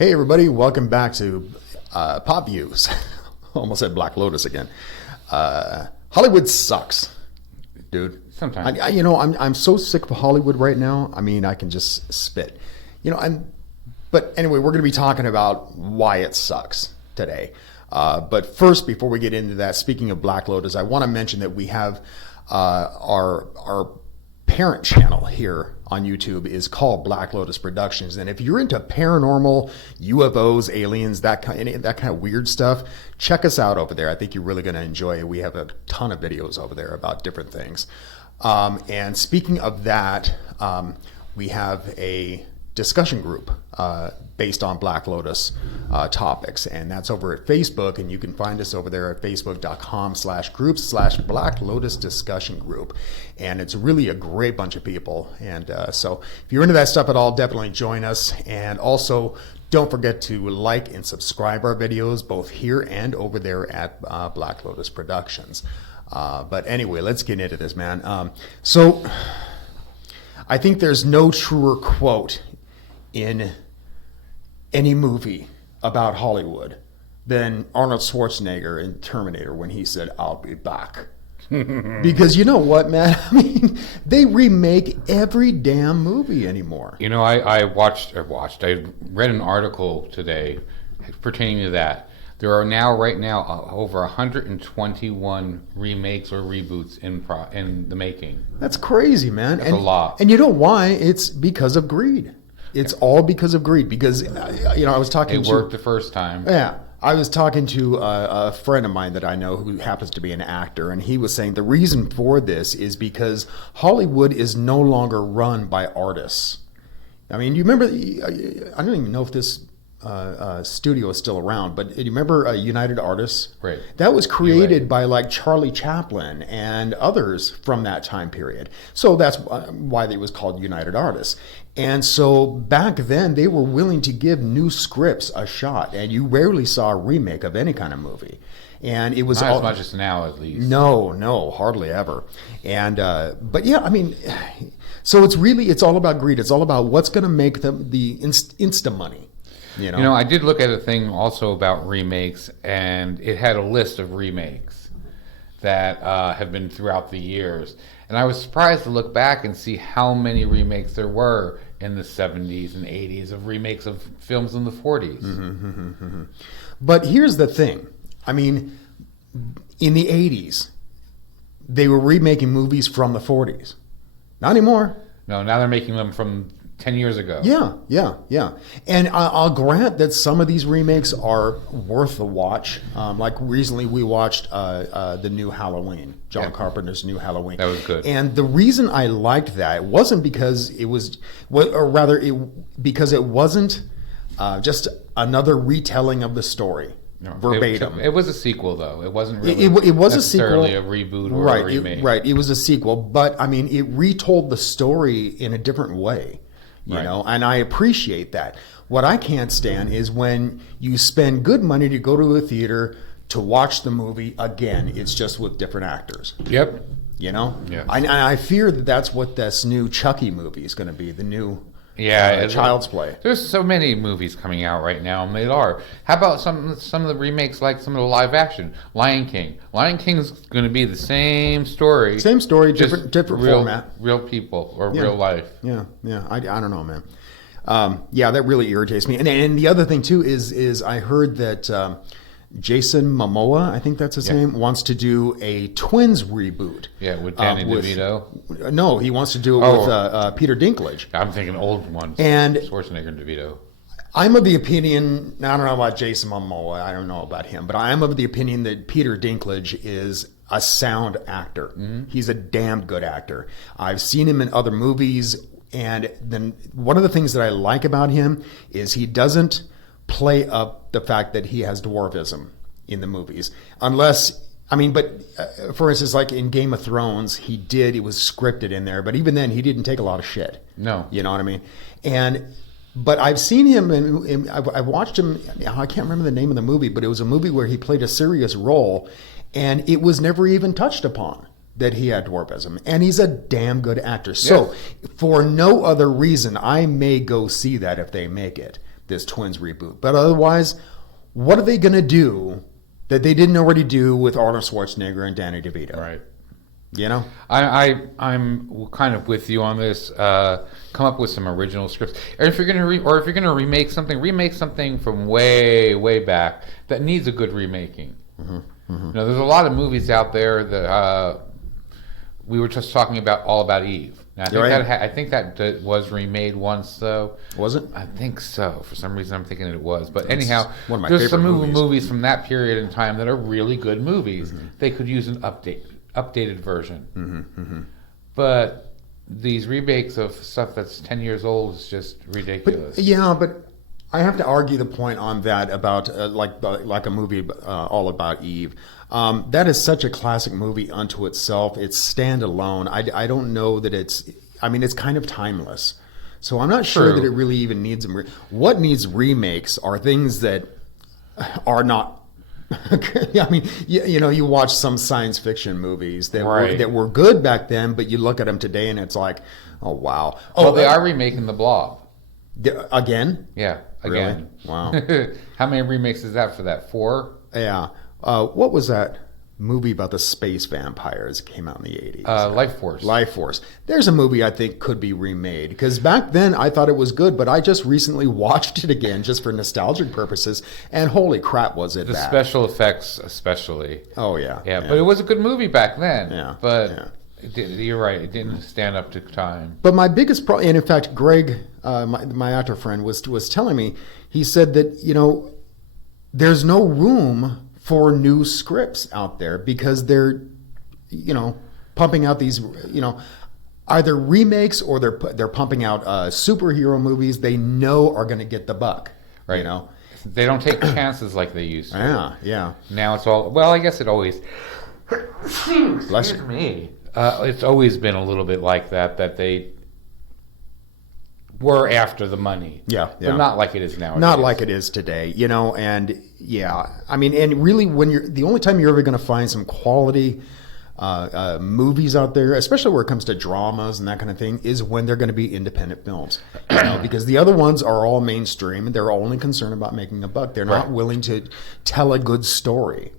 Hey everybody, welcome back to Pop Views. Almost said Black Lotus again. Hollywood sucks, dude. Sometimes. I'm so sick of Hollywood right now. I mean, I can just spit. But anyway, we're going to be talking about why it sucks today. But first, before we get into that, speaking of Black Lotus, I want to mention that we have our parent channel here on YouTube is called Black Lotus Productions. And if you're into paranormal, UFOs, aliens, that kind of weird stuff, check us out over there. I think you're really going to enjoy it. We have a ton of videos over there about different things. And speaking of that, we have a discussion group based on Black Lotus topics, and that's over at Facebook, and you can find us over there at facebook.com/groups/Black Lotus discussion group, and it's really a great bunch of people. And so if you're into that stuff at all, definitely join us. And also don't forget to like and subscribe our videos both here and over there at Black Lotus Productions. But anyway, let's get into this, man. So I think there's no truer quote in any movie about Hollywood than Arnold Schwarzenegger in Terminator when he said, "I'll be back." Because you know what, man? I mean, they remake every damn movie anymore. You know, I read an article today pertaining to that. There are right now over 121 remakes or reboots in the making. That's crazy, man. That's a lot. And you know why? It's because of greed. It's all because of greed. Because, I was talking It worked the first time. Yeah. I was talking to a friend of mine that I know who happens to be an actor, and he was saying the reason for this is because Hollywood is no longer run by artists. I mean, you remember, I don't even know if this studio is still around, but you remember United Artists? Right. That was created by like Charlie Chaplin and others from that time period. So that's why it was called United Artists. And so back then they were willing to give new scripts a shot, and you rarely saw a remake of any kind of movie. And it was not as much as now, at least. No, hardly ever. And but yeah, I mean, so it's all about greed. It's all about what's going to make them the insta money. You know, I did look at a thing also about remakes, and it had a list of remakes that have been throughout the years. And I was surprised to look back and see how many remakes there were in the 70s and 80s of remakes of films in the 40s. But here's the thing. I mean, in the 80s, they were remaking movies from the 40s. Not anymore. No, now they're making them from 10 years ago. Yeah. And I'll grant that some of these remakes are worth the watch. Like recently we watched the new Halloween, John Carpenter's new Halloween. That was good. And the reason I liked that wasn't because it was, because it wasn't just another retelling of the story. No, verbatim. It was a sequel, though. It wasn't really it was necessarily a reboot or a remake. It was a sequel, but I mean, it retold the story in a different way. You know, and I appreciate that. What I can't stand is when you spend good money to go to a theater to watch the movie again. It's just with different actors. Yep. You know? Yeah. I fear that that's what this new Chucky movie is going to be, the new Child's Play. There's so many movies coming out right now, and they are. How about some of the remakes, like some of the live action? Lion King. Lion King is going to be the same story. Same story, different format. Real people or real life. Yeah. I don't know, man. That really irritates me. And the other thing too is I heard that Jason Momoa, I think that's his name, wants to do a Twins reboot. Yeah, with Danny DeVito. No, he wants to do it with Peter Dinklage. I'm thinking old ones. And Schwarzenegger and DeVito. I'm of the opinion, I don't know about Jason Momoa, I don't know about him, but I am of the opinion that Peter Dinklage is a sound actor. Mm-hmm. He's a damn good actor. I've seen him in other movies, and then one of the things that I like about him is he doesn't play up the fact that he has dwarvism in the movies. For instance, like in Game of Thrones, it was scripted in there, but even then he didn't take a lot of shit. No. You know what I mean? But I've seen him, and I've watched him, I can't remember the name of the movie, but it was a movie where he played a serious role, and it was never even touched upon that he had dwarfism, and he's a damn good actor. So, for no other reason, I may go see that if they make it. this Twins reboot. But otherwise, what are they going to do that they didn't already do with Arnold Schwarzenegger and Danny DeVito? Right. You know? I'm kind of with you on this. Come up with some original scripts, and if you're gonna remake something from way back that needs a good remaking. There's a lot of movies out there that we were just talking about. All About Eve. Now, I think that was remade once, though. Was it? I think so. For some reason, I'm thinking it was. But anyhow, one of my there's some favorite movies from that period in time that are really good movies. They could use an updated version. But these remakes of stuff that's 10 years old is just ridiculous. But I have to argue the point on that about like a movie All About Eve. That is such a classic movie unto itself. It's standalone. I don't know that it's kind of timeless. So I'm not sure that it really even needs them. What needs remakes are things that are not. You watch some science fiction movies that were good back then, but you look at them today and it's like, oh wow. Well, they are remaking The Blob. Again? Yeah, again. Really? Wow. How many remakes is that for that? 4? Yeah. What was that movie about the space vampires? It came out in the 80s. Life Force. Life Force. There's a movie I think could be remade, because back then I thought it was good, but I just recently watched it again just for nostalgic purposes, and holy crap, was it the bad. Special effects especially. Oh, yeah. Yeah, but it was a good movie back then. Yeah. But you're right, it didn't stand up to time. But my biggest problem, and in fact, Greg, my actor friend, was telling me, he said that, there's no room for new scripts out there because they're, pumping out these, either remakes or they're pumping out superhero movies they know are going to get the buck. Right. They don't take chances like they used to. Yeah. Now it's all, well, I guess it always, excuse me. It's always been a little bit like that they were after the money. Yeah. But not like it is nowadays. Not like it is today, and and really when the only time you're ever going to find some quality movies out there, especially where it comes to dramas and that kind of thing, is when they're going to be independent films. Because the other ones are all mainstream and they're only concerned about making a buck. They're not willing to tell a good story,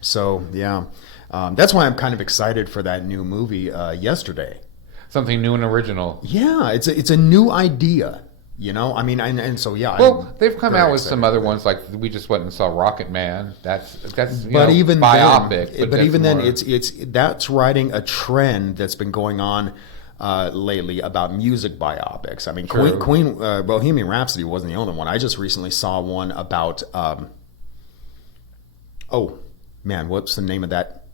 So, yeah. That's why I'm kind of excited for that new movie, Yesterday. Something new and original. Yeah, it's a new idea, and so yeah. Well, they've come out with some other ones, like we just went and saw Rocket Man. That's even biopic. Then, but even then, it's that's riding a trend that's been going on lately about music biopics. I mean, Queen Bohemian Rhapsody wasn't the only one. I just recently saw one about. What's the name of that?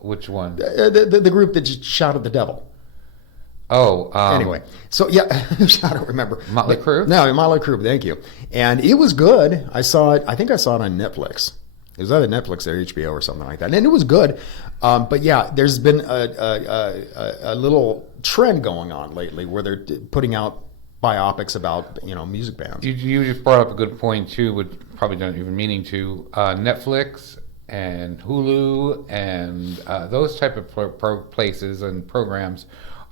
Which one? The group that just shot at the devil. Anyway, so yeah, I don't remember. Motley Crue? No, Motley Crue. Thank you. And it was good. I saw it. I think I saw it on Netflix. It was either Netflix or HBO or something like that, and it was good. But yeah, there's been a little trend going on lately where they're putting out biopics about music bands. You just brought up a good point too, which probably don't even meaning to. Netflix and Hulu and those type of places and programs,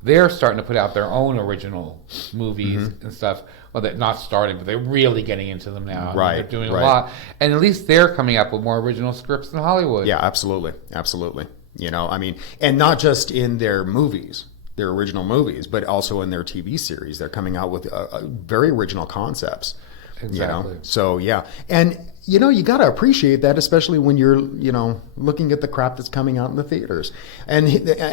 they're starting to put out their own original movies and stuff. Well, they're not starting, but they're really getting into them now. Right. They're doing a lot. And at least they're coming up with more original scripts than Hollywood. Yeah, absolutely. And not just in their movies, their original movies, but also in their TV series. They're coming out with very original concepts. Exactly. So, yeah. And, you got to appreciate that, especially when you're, looking at the crap that's coming out in the theaters. And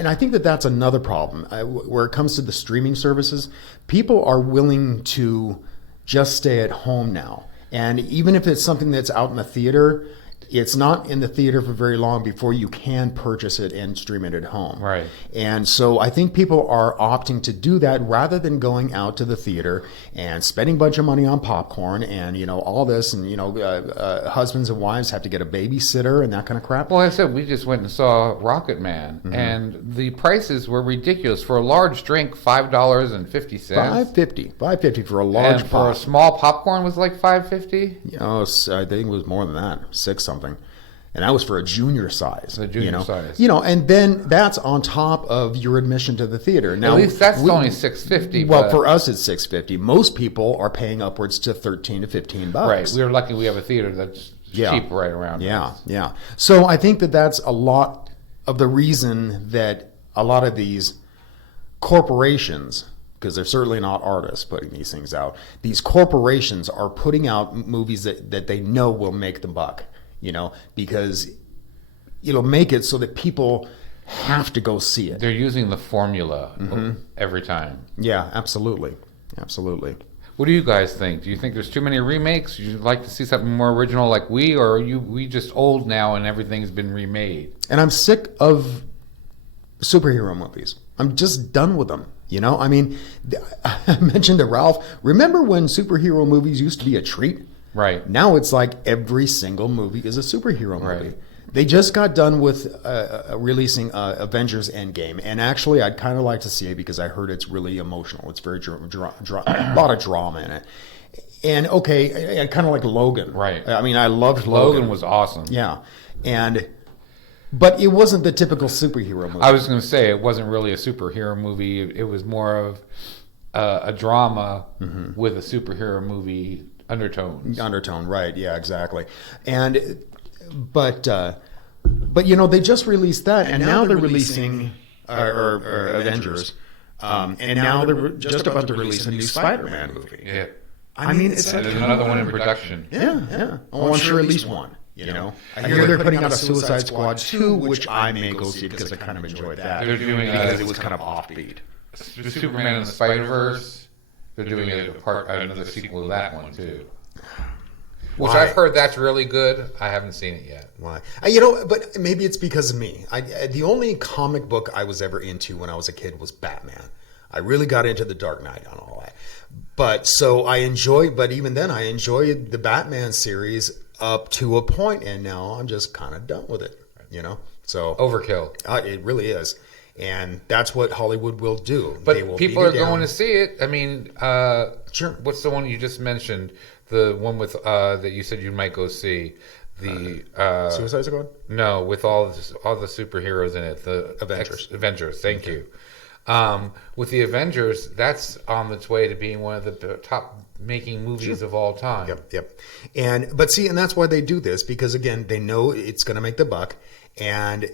I think that that's another problem. Where it comes to the streaming services, people are willing to just stay at home now. And even if it's something that's out in the theater, it's not in the theater for very long before you can purchase it and stream it at home. Right. And so I think people are opting to do that rather than going out to the theater and spending a bunch of money on popcorn and, all this. And, husbands and wives have to get a babysitter and that kind of crap. Well, like I said, we just went and saw Rocket Man, and the prices were ridiculous. For a large drink, $5.50. $5.50 for a large and for a small popcorn was like $5.50. I think it was more than that, $6 something. and that was for a junior size. The junior size. And then that's on top of your admission to the theater. Now, at least that's only $6.50. Well, for us, it's $6.50. Most people are paying upwards to $13 to $15. Right. We're lucky we have a theater that's cheap right around. Yeah. So I think that's a lot of the reason that a lot of these corporations, because they're certainly not artists putting these things out, these corporations are putting out movies that they know will make the buck, because it'll make it so that people have to go see it. They're using the formula every time. Yeah, absolutely. What do you guys think? Do you think there's too many remakes? Would you like to see something more original like we, or are we just old now and everything's been remade? And I'm sick of superhero movies. I'm just done with them. I mean, I mentioned to Ralph, remember when superhero movies used to be a treat? Right. Now it's like every single movie is a superhero movie. Right. They just got done with releasing Avengers Endgame, and actually I'd kind of like to see it because I heard it's really emotional. It's very a lot of drama in it. And okay, I kind of like Logan. Right. I mean, I loved Logan. Logan was awesome. Yeah. But it wasn't the typical superhero movie. I was going to say it wasn't really a superhero movie. It was more of a drama with a superhero movie undertone. Right? Yeah, exactly. But they just released that, and now they're releasing Avengers, and now they're just about to release a new Spider-Man movie. Yeah. I mean, it's there's another one in production. Yeah. Oh, I'm sure at least one. I hear they're putting out a Suicide Squad 2, which I may go see because I kind of enjoyed that. They're doing because it was kind of offbeat. The Superman and the Spider-Verse. They're doing another sequel to that one too. Which I've heard that's really good. I haven't seen it yet. Why? But maybe it's because of me. The only comic book I was ever into when I was a kid was Batman. I really got into the Dark Knight and all that. But even then I enjoyed the Batman series up to a point, and now I'm just kind of done with it, So overkill. It really is, and that's what Hollywood will do. But people are going to see it. I mean, sure. What's the one you just mentioned? The one with that you said you might go see. The Suicide Squad? No, with all the superheroes in it. The Avengers. Thank you. With the Avengers, that's on its way to being one of the top making movies of all time. Yep. And that's why they do this, because again, they know it's going to make the buck, and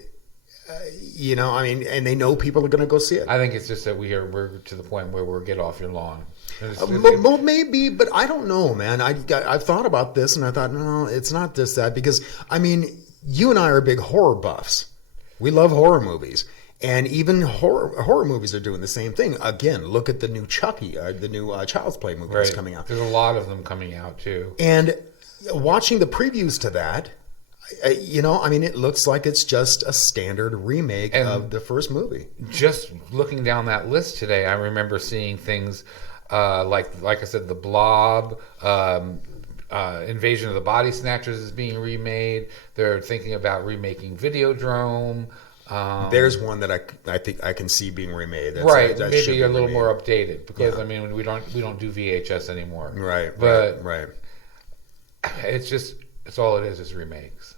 and they know people are going to go see it. I think it's just that we're to the point where we're get off your lawn. Well, maybe, but I don't know, man. I've thought about this, and I thought, no, it's not just that, because you and I are big horror buffs. We love horror movies. And even horror movies are doing the same thing. Again, look at the new Chucky, the new Child's Play movie that's coming out. There's a lot of them coming out, too. And watching the previews to that, it looks like it's just a standard remake of the first movie. Just looking down that list today, I remember seeing things like I said, The Blob, Invasion of the Body Snatchers is being remade. They're thinking about remaking Videodrome. There's one that I think I can see being remade. That maybe a little more updated, because we don't do VHS anymore. Right. It's all it is remakes.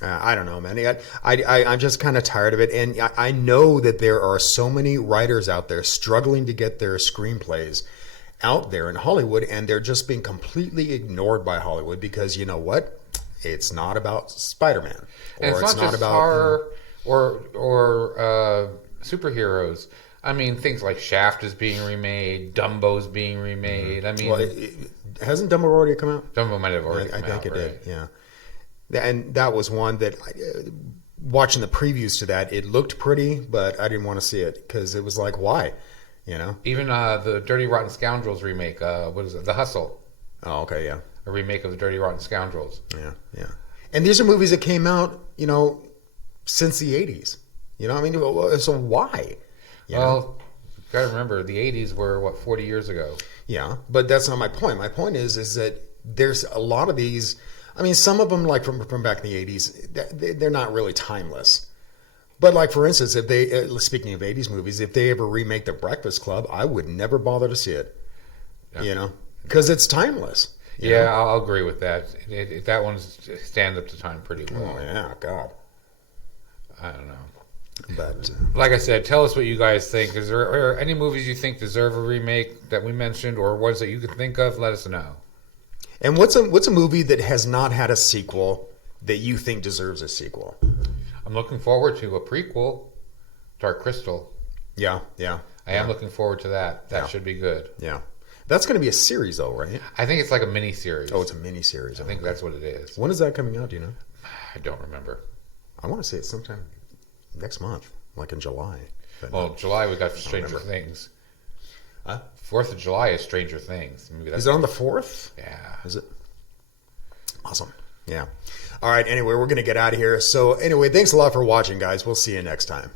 I don't know, man. I'm just kind of tired of it, and I know that there are so many writers out there struggling to get their screenplays out there in Hollywood, and they're just being completely ignored by Hollywood because you know what? It's not about Spider-Man, or it's not about horror. Or superheroes. Things like Shaft is being remade, Dumbo's being remade. Hasn't Dumbo already come out? Dumbo might have already come out. I think it did, yeah. And that was one that, watching the previews to that, it looked pretty, but I didn't want to see it because it was like, why? Even the Dirty Rotten Scoundrels remake, what is it? The Hustle. Oh, okay, yeah. A remake of the Dirty Rotten Scoundrels. Yeah. And these are movies that came out, since the 80s. So why? Well, you got to remember, the 80s were, 40 years ago? Yeah, but that's not my point. My point is that there's a lot of these, some of them, like from back in the 80s, they're not really timeless. But like, for instance, if they, speaking of 80s movies, if they ever remake The Breakfast Club, I would never bother to see it, because it's timeless. you Yeah, know? I'll agree with that. That one stands up to time pretty well. Oh yeah, God. I don't know. But Like I said, tell us what you guys think. Is there any movies you think deserve a remake that we mentioned, or ones that you can think of? Let us know. and what's a movie that has not had a sequel that you think deserves a sequel? I'm looking forward to a prequel, Dark Crystal. Yeah, yeah. I am looking forward to that. That should be good. Yeah. That's going to be a series, though, right? I think it's like a mini series. Oh, it's a mini series. I think that's what it is. When is that coming out? Do you know? I don't remember. I want to say it's sometime next month, like in July. But Well, July we got Stranger remember. Things. Huh? 4th of July is Stranger Things. Maybe that's Is it on the 4th? Yeah. Is it? Awesome. Yeah. All right. Anyway, we're going to get out of here. So, anyway, thanks a lot for watching, guys. We'll see you next time.